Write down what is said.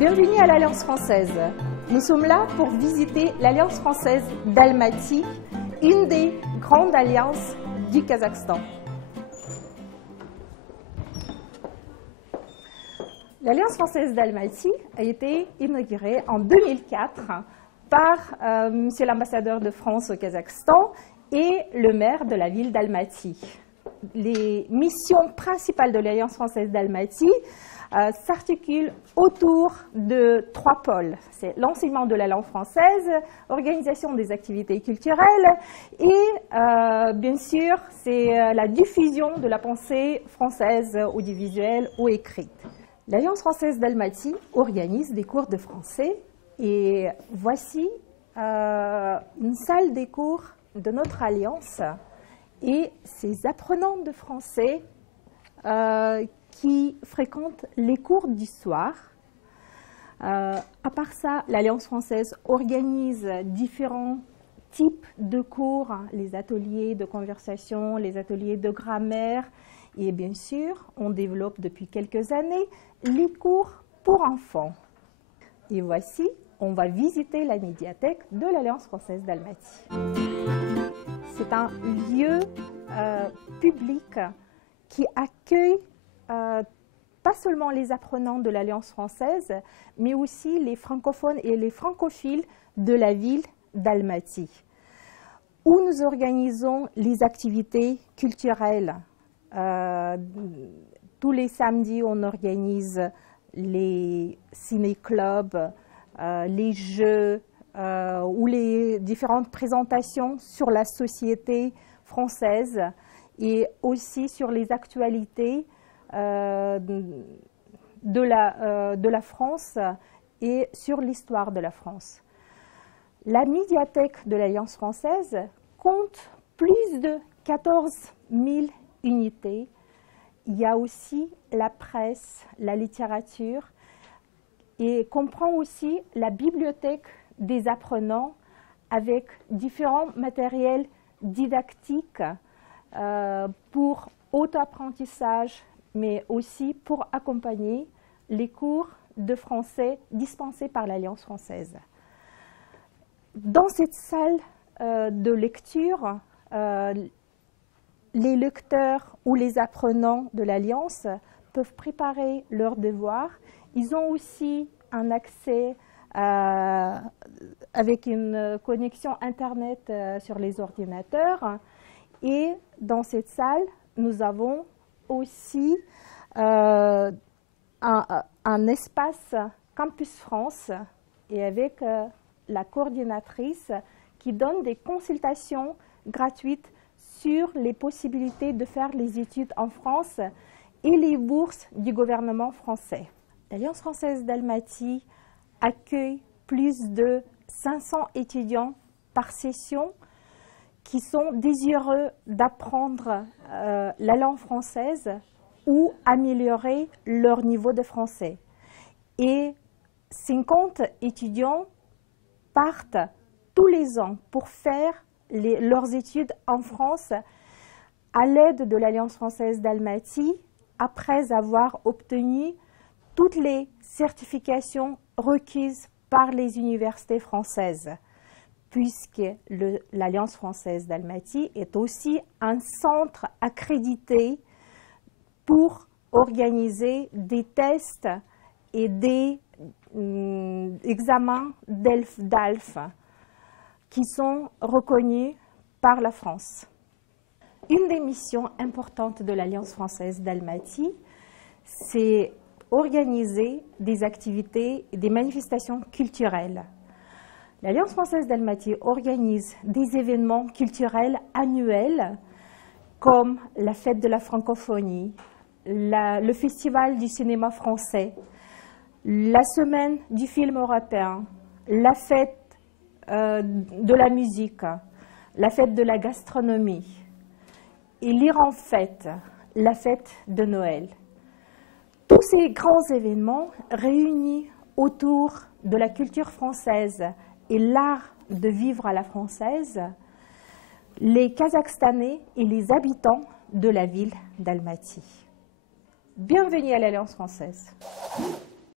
Bienvenue à l'Alliance française. Nous sommes là pour visiter l'Alliance française d'Almaty, une des grandes alliances du Kazakhstan. L'Alliance française d'Almaty a été inaugurée en 2004 par Monsieur l'ambassadeur de France au Kazakhstan et le maire de la ville d'Almaty. Les missions principales de l'Alliance française d'Almaty s'articulent autour de trois pôles. C'est l'enseignement de la langue française, organisation des activités culturelles et bien sûr c'est la diffusion de la pensée française audiovisuelle ou écrite. L'Alliance française d'Almaty organise des cours de français et voici une salle des cours de notre alliance et ces apprenants de français qui fréquentent les cours du soir. À part ça, l'Alliance française organise différents types de cours, les ateliers de conversation, les ateliers de grammaire et bien sûr, on développe depuis quelques années les cours pour enfants. Et voici, on va visiter la médiathèque de l'Alliance française d'Almaty. C'est un lieu public qui accueille pas seulement les apprenants de l'Alliance française, mais aussi les francophones et les francophiles de la ville d'Almaty, où nous organisons les activités culturelles. Tous les samedis, on organise les ciné-clubs, les jeux ou les différentes présentations sur la société française et aussi sur les actualités de la France et sur l'histoire de la France. La médiathèque de l'Alliance française compte plus de 14 000 unités. Il y a aussi la presse, la littérature et comprend aussi la bibliothèque des apprenants avec différents matériels didactiques pour auto-apprentissage, mais aussi pour accompagner les cours de français dispensés par l'Alliance française. Dans cette salle de lecture, les lecteurs ou les apprenants de l'Alliance peuvent préparer leurs devoirs. Ils ont aussi un accès avec une connexion Internet sur les ordinateurs. Et dans cette salle, nous avons aussi un espace Campus France et avec la coordinatrice qui donne des consultations gratuites sur les possibilités de faire les études en France et les bourses du gouvernement français. L'Alliance française d'Almaty accueille plus de 500 étudiants par session qui sont désireux d'apprendre la langue française ou améliorer leur niveau de français. Et 50 étudiants partent tous les ans pour faire leurs études en France à l'aide de l'Alliance française d'Almaty après avoir obtenu toutes les certifications requises par les universités françaises, puisque l'Alliance française d'Almaty est aussi un centre accrédité pour organiser des tests et des examens DELF qui sont reconnus par la France. Une des missions importantes de l'Alliance française d'Almaty, c'est organiser des activités et des manifestations culturelles. L'Alliance française d'Almaty organise des événements culturels annuels comme la fête de la francophonie, le festival du cinéma français, la semaine du film européen, la fête de la musique, la fête de la gastronomie et l'Iran fête, la fête de Noël. Tous ces grands événements réunis autour de la culture française et l'art de vivre à la française, les Kazakhstanais et les habitants de la ville d'Almaty. Bienvenue à l'Alliance française.